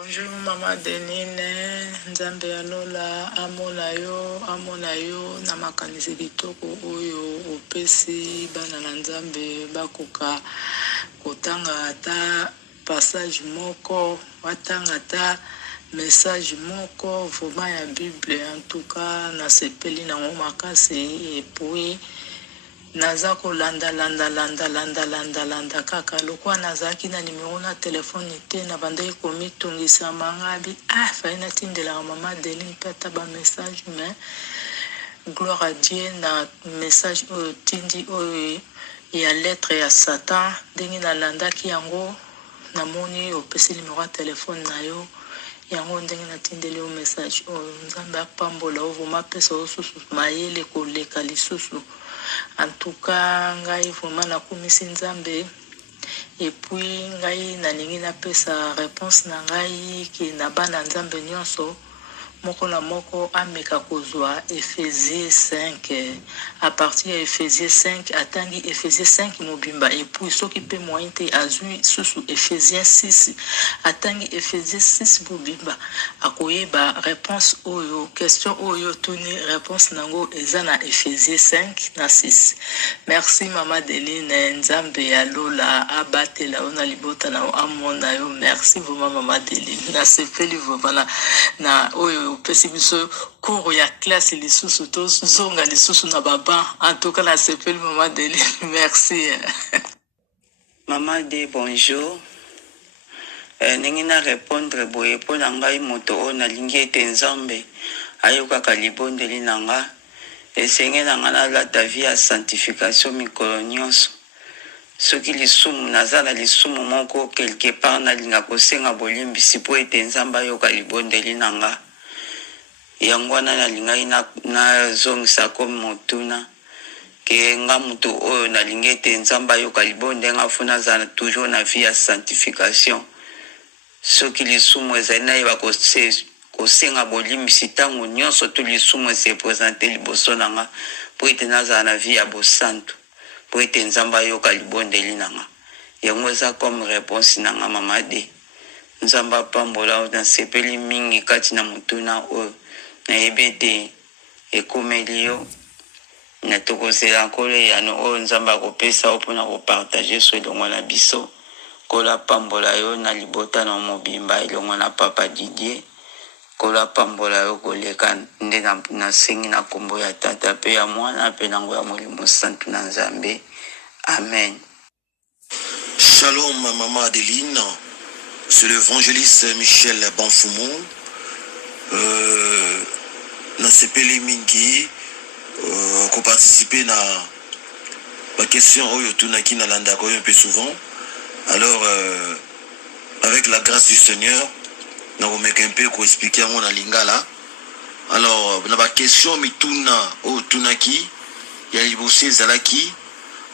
Bonjour Maman Denine, Nzambe alola amona yo na makanisi kitoko oyo opesi bana na Nzambe bakoka kotanga ata passage moko watanga ata message moko vraiment ya Bible en tout cas na sepeli na makasi et puis naza kolanda landa kaka lokwa nazaki na nimero na telefone te na bandaki komitungisa mangabi fai natindelaka mama Deline mpe ata ba message mais gloire à Dieu na message oyo tindi oyo ya lettre ya Satan ndenge nalandaki yango namoni opesi nimero ya telefone na yo yango ndenge natindeli yo message oyo Nzambe apambola o vraiment pesa o susu mayele koleka lisusu. En tout cas, ngai vraiment nakumisi Nzambe et puis ngai nalingi napesa réponse na ngai ki na bana Nzambe nyonso moko na moko ameka kozwa Ephésiens 5 à partir de Ephésiens 5 atangi Ephésiens 5 mobimba et puis soki pe moyen te azui susu Ephésiens 6 atangi Ephésiens 6 mobimba akoyeba réponse oyo question oyo tuni réponse nango eza na Ephésiens 5 na 6. Merci Maman Deline, Nzambe alola abatela ona libota na amona yo. Merci vraiment Maman Deline, na sepeli vraiment na oyo opesi biso cours ya classe lisusu to zonga lisusu na baba. En tout cas, la sepeli Maman Deline. Merci. Maman de bonjour. Ningi na répondre boye po na ngai moto o na lingi ete Nzambe ayoka kalibondeli na nga esenge na nga na lata vie ya sanctification mikolo nyonso. Soki lisumu naza na lisumu moko quelque part na linga kosenga bolimbisi po ete Nzambe ayoka libondeli na nga. Yango wana nalingai na zongisa komi motuna ke nga mutu oyo nalingi ete Nzambe ayoka libonde nga funa za toujours na vie ya sanctification. Soki lisumu ezali nayeba kosenga bolimbisi ntango nyonso tu lisumu ese présente liboso na nga po ete naza na vie ya bosantu po ete Nzambe ayoka libondeli na nga. Yango eza comme réponse na nga Mama de. Nzambe apambola na sepeli mingi kati na mutuna oyo nayebi ete ekomeli yo na tokozela nkolo yano oyo Nzambe akopesa mpona kopartage so elongo na biso kola pambola yo na libota na mobimba elongo na Papa Didier kola pambola yo koleka nde na sengi na kombo ya Tata pe ya Mwana pe nango ya Molimo Santu na Nzambe. Amen. Shalom Maman Adeline, c'est l'évangéliste Michel Banfoumou. Na sepeli mingi ko participer na la question oyo tunaki na landa ko un peu souvent. Alors avec la grâce du Seigneur na ko meka un peu ko expliquer mon lingala. Alors na ba question mituna o tunaki ya libosé zalaki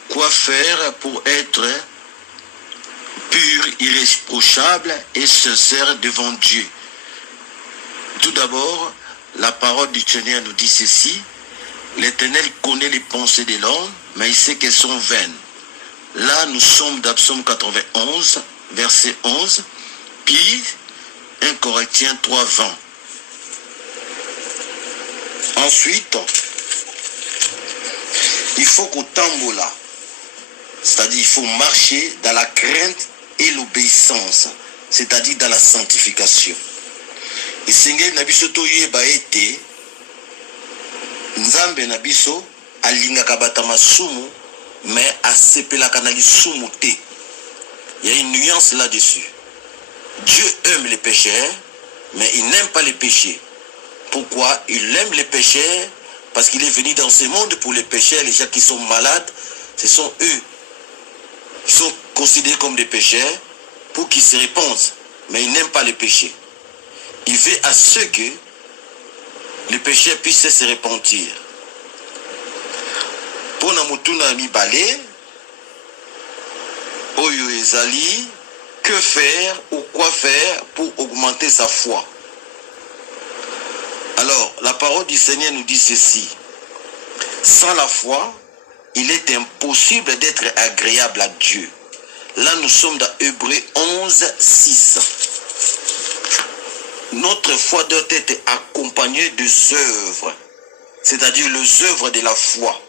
quoi faire pour être pur, irréprochable et sincère devant Dieu. Tout d'abord, la parole du Seigneur nous dit ceci: l'Éternel connaît les pensées de l'homme, mais il sait qu'elles sont vaines. Là, nous sommes dans Psaume 91, verset 11, puis 1 Corinthiens 3, 20. Ensuite, il faut qu'au tambola, c'est-à-dire il faut marcher dans la crainte et l'obéissance, c'est-à-dire dans la sanctification. Et Seigneur Nabiso to yeba ete Nzambe Nabiso alingaka bata masumu mais asepelaka na lisumu te. Il y a une nuance là-dessus. Dieu aime les pécheurs mais il n'aime pas les péchés. Pourquoi? Il aime les pécheurs parce qu'il est venu dans ce monde pour les pécheurs. Les gens qui sont malades, ce sont eux qui sont considérés comme des pécheurs pour qu'ils se répandent, mais il n'aime pas les péchés. Il veut à ce que les pécheurs puissent se repentir. Pour Namutuna Mibale, Oyo Ezali, que faire ou quoi faire pour augmenter sa foi? Alors, la parole du Seigneur nous dit ceci: sans la foi, il est impossible d'être agréable à Dieu. Là, nous sommes dans Hébreux 11, 6. notre foi doit être accompagnée des œuvres, c'est-à-dire les œuvres de la foi.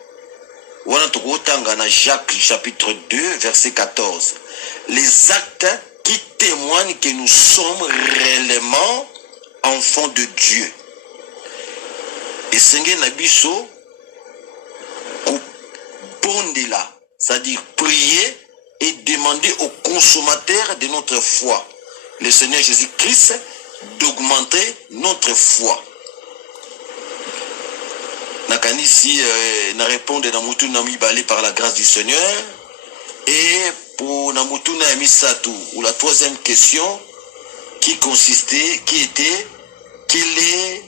Voilà dans Jacques chapitre 2, verset 14. Les actes qui témoignent que nous sommes réellement enfants de Dieu. Et Seigneur Nabiso, là, c'est-à-dire prier et demander au consommateur de notre foi, le Seigneur Jésus-Christ, d'augmenter notre foi. Nakanisi na répondre na mutu na mibale par la grâce du Seigneur. Et pour na mutu na misatu, ou la troisième question qui était quelle est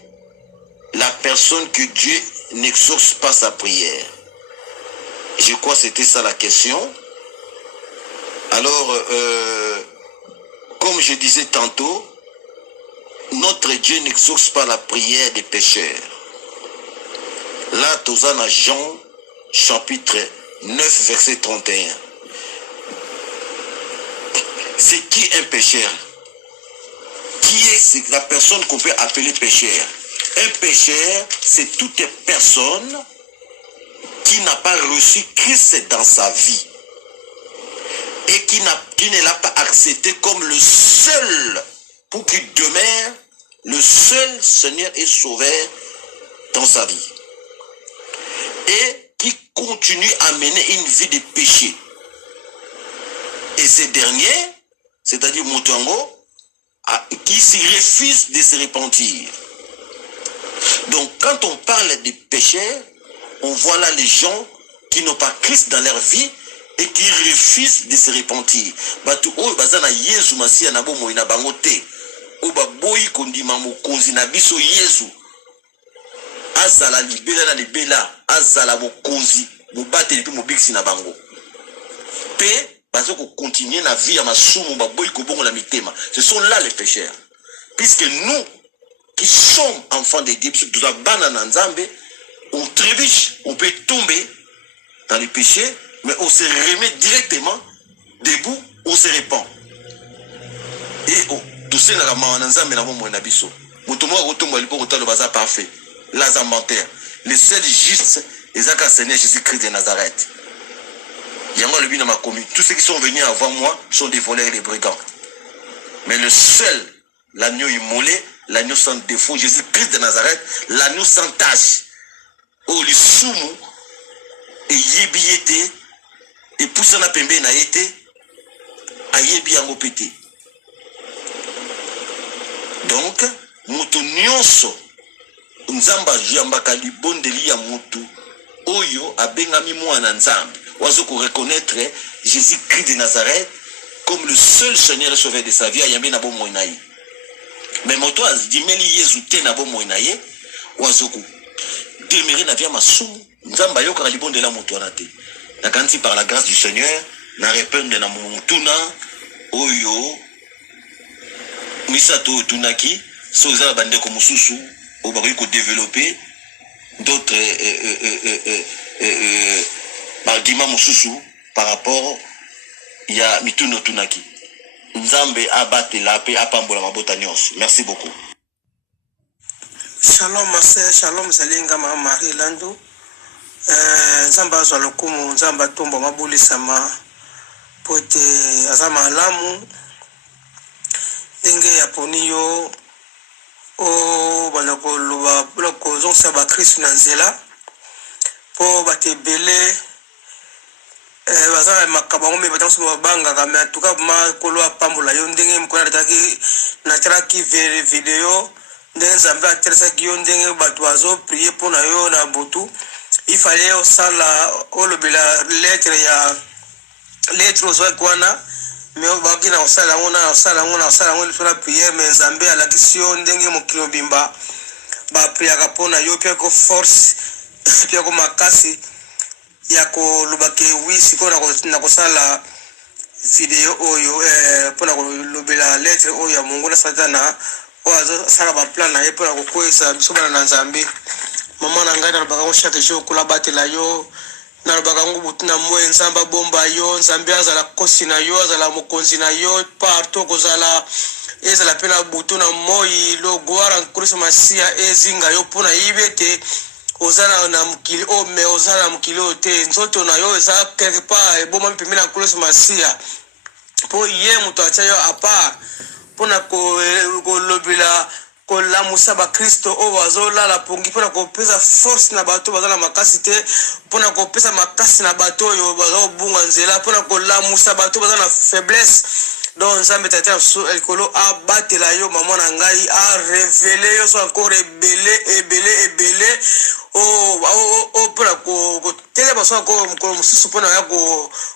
la personne que Dieu n'exauce pas sa prière. Je crois que c'était ça la question. Alors, comme je disais tantôt, notre Dieu n'exauce pas la prière des pécheurs. Là, Tozana Jean, chapitre 9, verset 31. C'est qui un pécheur? Qui est la personne qu'on peut appeler pécheur? Un pécheur, c'est toute personne qui n'a pas reçu Christ dans sa vie et qui ne l'a pas accepté comme le seul pour qu'il demeure le seul Seigneur et Sauveur dans sa vie et qui continue à mener une vie de péché. Et ces derniers, c'est-à-dire Moutango, qui se refusent de se repentir. Donc quand on parle de pécheurs, on voit là les gens qui n'ont pas Christ dans leur vie et qui refusent de se repentir. Batu oyo bazana Yesu Masia na bomo ina bangote. Oba boyi kondima mokonzi na biso Yesu. Azala libela na libela, azala mokonzi, mobate lipi mobiksi na bango. Pe bazo ko continuer na vie ya masumu ba boyi ko bongo la mitema. Ce sont là les pécheurs. Puisque nous qui sommes enfants de Dieu, nous avons banana nzambe, on trébuche, on peut tomber dans les péchés, mais on se remet directement debout, on se répand. Et tout ça, parfait. Le seul juste, c'est le Seigneur Jésus-Christ de Nazareth. Tous ceux qui sont venus avant moi sont des voleurs et des brigands. Mais le seul, l'agneau immolé, l'agneau sans défaut, Jésus-Christ de Nazareth, l'agneau sans tache. Oh, le sumu, et yebi ete, et poussana pembe na ete, a yebi yango pete. Donc, mutu nyonso, nzamba jambaka libondeli ya mutu, oyo abengami mwana nzambe, oiseau qu'on reconnaître Jésus-Christ de Nazareth comme le seul Seigneur et Sauveur de sa vie, ayambi na bo moinaye. Mais moto azimeli Yesu te na bo moinaye, oiseau qu'on demeurer na via masumu nzamba yoka libonde la moto anate na kanti par la grâce du Seigneur na répondre na mutuna oyo misato tunaki soza bande ko mususu o ba ko développer d'autres arguments mususu par rapport ya mituno tunaki nzambe abate la pe apambola mabota nyonso. Merci beaucoup. Shalom Marcel, shalom Zalinga Marie Lando. Nzamba azwa lokumu, nzamba tombo mabulisama pote azama alamu ndenge ya poniyo o baloko luba baloko zonsa ba Kristo na nzela po batebele bazala makaba ngombe batanso babanga kama tuka ma kolo apambola yo ndenge mkona taki na traki video nzambe ateresa ki yo ndenge bato azo prier pour na yo na botu. Il fallait au sala olobela lettre aux kwana mais obaki na osala ngona sur la prière mais nzambe à la question ndenge mokilo bimba ba prier kapona yo pe ko force pe ko makasi ya ko lubake wi siko na ko sala video oyo pona ko lobela lettre oyo ya Mungu na satana oazo sala ba plan na ye pona ko kwesa bisobana na nzambe. Maman nanga na bakango chaque jour kula batela yo na bakango butuna moyo nzamba bomba yo nzambe azala kosi na yo azala mokonzi na yo partout kozala ezala pe na butu na moi lo gloire en Christ Masia ezinga yo mpona yebi ete oza na mokili oyo me oza na mokili oyo te nzoto na yo eza quelque part ebomami pembeni na Christ Masia mpo ye moto atia yo apart mpona kolobela kolamusa bakristo oyo bazolala pongi mpona kopesa force na bato baza na makasi te mpona kopesa makasi na bato oyo baza kobunga nzela mpona kolamusa bato baza na faiblesse donc nzambe tata na likolo abatela yo mama na ngai arevele yo so encore ebele mpona kotelela baso mokolo mosusu mpona ya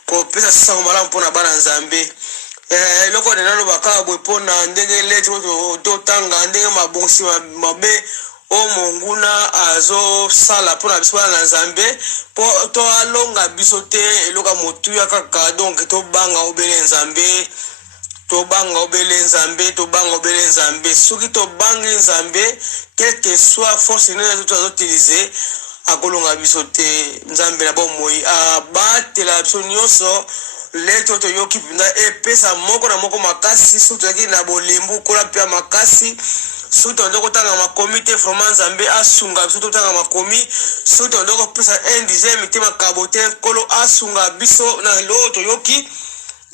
kopesa sango malamu mpona bana nzambe eloko nena lobaka boye mpona ndenge leti totanga ndenge mabongisi mabe o monguna azosala mpona biso bana na nzambe mpo to alonga biso te eloka motuya kaka donc tobanga obele nzambe soki tobangi nzambe quelque soit force nene azotilize akolonga biso te nzambe na bomoi abatela biso nyonso leto toyoki mpinda epesa moko na moko makasi soki tozalaki na bolembu kola mpe ya makasi soki tondo kotanga makomi te vraiment nzambe asunga biso totanga makomi soki tondo kopesa 1/10 te makabo te nkolo asunga biso na loo toyoki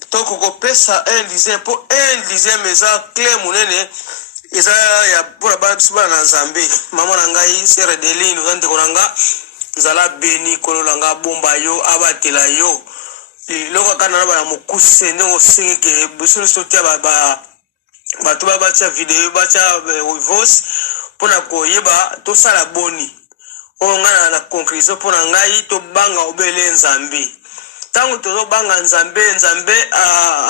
tokokopesa 1/10 mpo 1/10 eza cle monene eza ya mpona bana biso bana na nzambe mama na ngai sere deline oza ndeko na nga nzala beni kolo na nga bomba yo abatela yo loko kaka na bana mokuse ndenge osengeke biso nyonso tia bato batia video batia voice mpona koyeba tosala boni oyo ngai na conclusion mpona ngai tobanga obele nzambe ntango tozobanga nzambe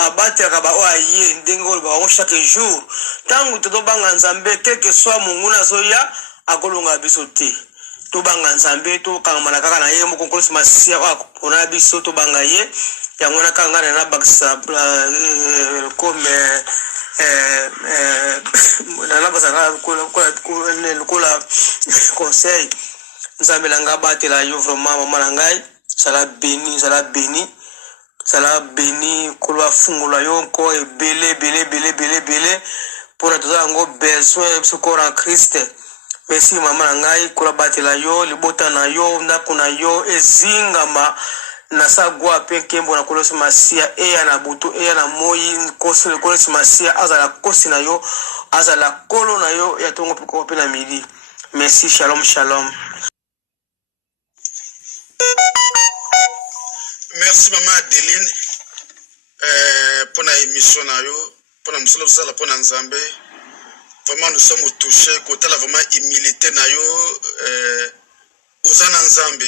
abatelaka baoyo aye ndenge oyo bango chaque jour ntango tozobanga nzambe quelque soit monguna azoya akolonga biso te tobanga nzambe tokangamana kaka na ye moko Christ Masia oyo akopona biso tobanga ye yango na kaka ngai nabakisa comme nanabakisa lokola conseil nzambe na ngai abatela yo vraiment mama na ngai zala beni kolo afungola yo nko ebele mpona tozala yango besoin biso corps en Christ. Merci mama na ngai kolo abatela yo libota na yo ndako na yo ezingama na sagwa pe nkembo na Christ Masia eya na butu eya na moi koso Christ Masia azala kosi na yo azala kolo na yo ya tongo pe na midi. Merci, shalom. Merci maman Adeline pour la émission pour la musolo sala pour Nzambe. Vraiment nous sommes touchés côté la vraiment humilité na yo aux Nzambe.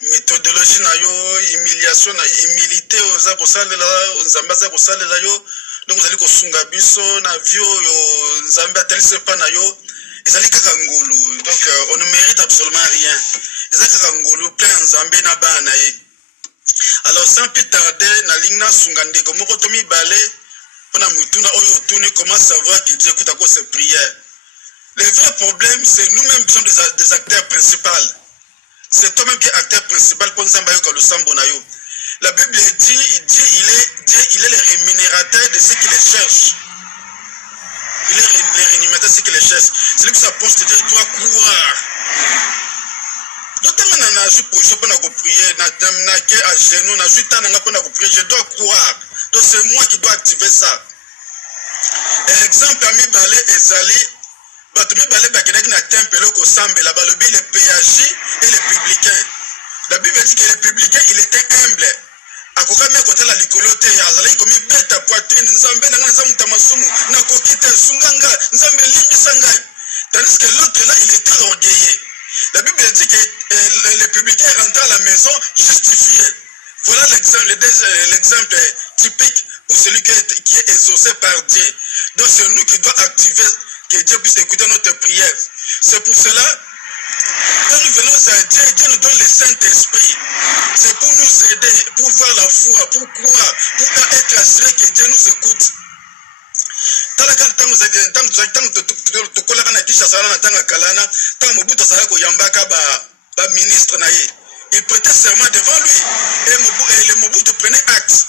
Méthodologie na yo humiliation na humilité aux akosalela Nzambe za kosalela yo donc vous allez kosunga biso na vio yo Nzambe atelise pa na yo ezali kaka ngulu donc on ne mérite absolument rien. Ezali kaka ngulu plein Nzambe na bana ye. Alors sans plus tarder, na lingna sungande comme kotomi balé, on a mutuna oyo tuni comment savoir que Dieu écoute à cause de ses prières. Le vrai problème c'est nous-mêmes qui sommes des acteurs principaux. C'est toi-même qui est acteur principal pour nous que le sambonayo. La Bible dit Dieu il est le rémunérateur de ceux qui les cherchent. Il est le rémunérateur de ceux qui les cherchent. C'est lui qui s'approche de Dieu, il doit croire. Donc, je suis pour prier, à genoux, je dois croire. Donc, c'est moi qui dois activer ça. Exemple, ami balé ezali, batumi balé bakenaki na temple ko sambela balobi les péagis et les publicains. La Bible dit que les publicains, il était humble. Akoka me kota la likolote ya azali komi beta poitrine nzambe na nzamu tamasumu na kokite sunganga nzambe limbisa ngai. Tandis que l'autre là, il était orgueilleux. La Bible dit que les publicains rentrent à la maison justifiés. Voilà l'exemple typique pour celui qui est exaucé par Dieu. Donc c'est nous qui devons activer, que Dieu puisse écouter notre prière. C'est pour cela, quand nous venons à Dieu, Dieu nous donne le Saint-Esprit. C'est pour nous aider, pour voir la foi, pour croire, pour être assuré que Dieu nous écoute. Il prêtait serment devant lui et le Mobutu prenait acte.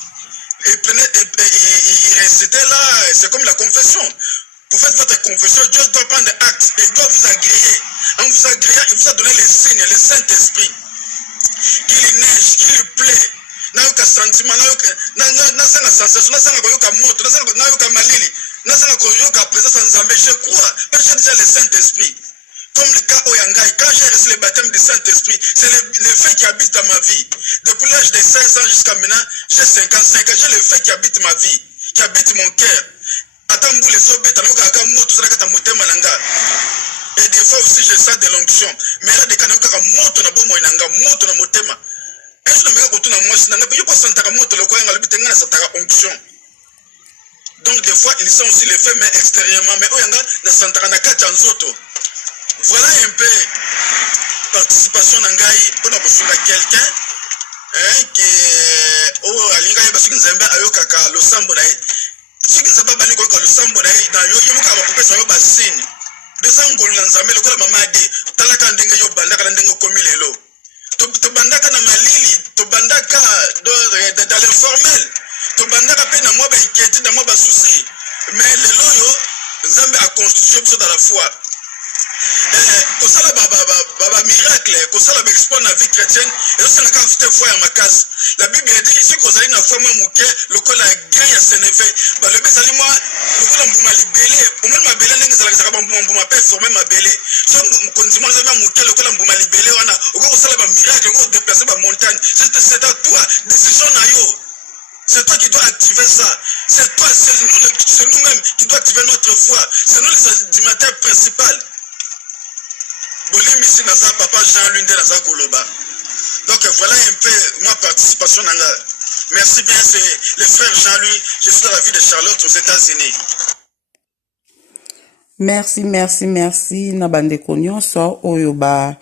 Il c'était là, c'est comme la confession. Vous faites votre confession, Dieu doit prendre acte et il doit vous agréer. En vous agréant, il vous a donné les signes, le Saint-Esprit. Qu'il neige, qu'il plaît. Nayoka sentiment, nayoka sensation, nayoka moto, nayoka malili, nayoka présence en Zambé. Je crois, mais j'ai déjà le Saint-Esprit. Comme le cas Oyangai, quand j'ai reçu le baptême du Saint-Esprit, c'est le fait qui habite dans ma vie. Depuis l'âge de 16 ans jusqu'à maintenant, j'ai 55 ans, j'ai le fait qui habite ma vie, qui habite mon cœur. Et des fois aussi je sens de l'onction. Mais là, des cas, moto na bomo inanga, moto na motema. Et je ne me retourne à moi, je ne pas sentir moto, le coin, le santara onction. Donc des fois, ils sont aussi les faits, mais extérieurement. Mais oyanga, na santara na kachanzoto. Voilà un peu participation nangai pour nous quelqu'un qui oh alinga yeba sikin zembe ayoka ka lo sambo na sikin zaba bali ko ka lo sambo na na yo yomuka ba kupesa yo basini besa ngolo na nzambe lo ko mama de talaka ndenge yo bandaka na ndenge komi lelo to bandaka na malili to bandaka dans l'informel to bandaka pe na moi ba inquiétude na moi ba souci mais lelo yo nzambe a constitué biso dans la foi. Kosala baba miracle, kosala ba exploit na vie chrétienne, et ça na quand foi à ma casse. La Bible dit si vous allez na foi moi mouké, le col a gagne à Sénévé. Ba le besali moi, le col mbuma libélé, au moins ma belé n'engue sala sala mbuma pe former ma belé. So konzimo za mouké le col mbuma libélé wana, au kosala ba miracle, au déplacer ba montagne. C'est à toi, décision na yo. C'est toi qui dois activer ça. C'est toi, c'est nous-mêmes qui doit activer notre foi. C'est nous les animateurs principaux. Ici dans papa Jean-Louis dans Koloba. Donc voilà un peu ma participation dans la. Merci bien, c'est le frère Jean-Louis. Je suis dans la ville de Charlotte aux États-Unis. Merci na bandeko nyonso oyo ba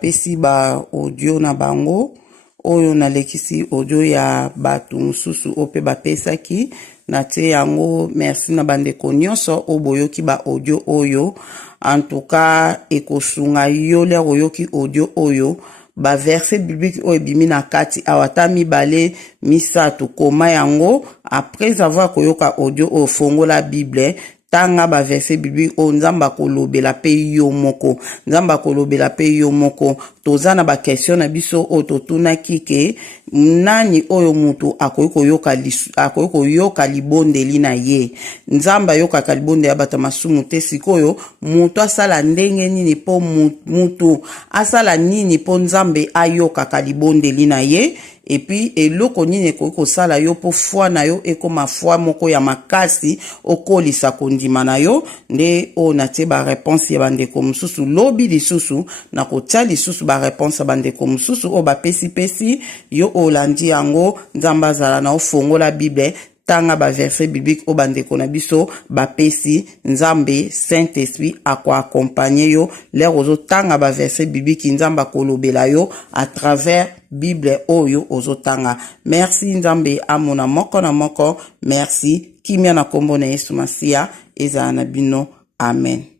pesi ba audio na bango oyo na lekisi audio ya batu mususu ope ba pesaki na te yango. Merci na bandeko nyonso oboyoki ba audio oyo. En tout cas, ekosunga yo le oyoki audio oyo ba verset biblique oyo bimi na kati awata mibale misato koma yango après avoir koyoka audio o fongola Bible tanga ba verset biblique o nzamba kolobela pe yo moko nzamba kolobela pe yo moko tozana ba question na biso o totuna kike nani oyo mutu akoyiko yoka libondeli na ye nzamba yoka kalibonde ya bata masumu te sikoyo mutu asala ndenge nini po mutu asala nini po nzambe ayoka kalibondeli na ye et puis eloko nini ko sala yo po foi na yo ekoma foi moko ya makasi okolisa kondima na yo nde o na te ba réponse ya bandeko mususu lobi lisusu na kotia lisusu ba réponse ya bandeko mususu o ba pesi yo olandi yango nzamba zala na ofongola Bible tanga ba verset biblique o bandeko na biso ba pesi nzambe Saint-Esprit akwa accompagner yo les ozo tanga ba verset biblique nzamba kolobela yo à travers Bible oyo ozo tanga. Merci nzambe amona moko na moko. Merci kimia na kombo na Yesu Masia ezana bino. Amen.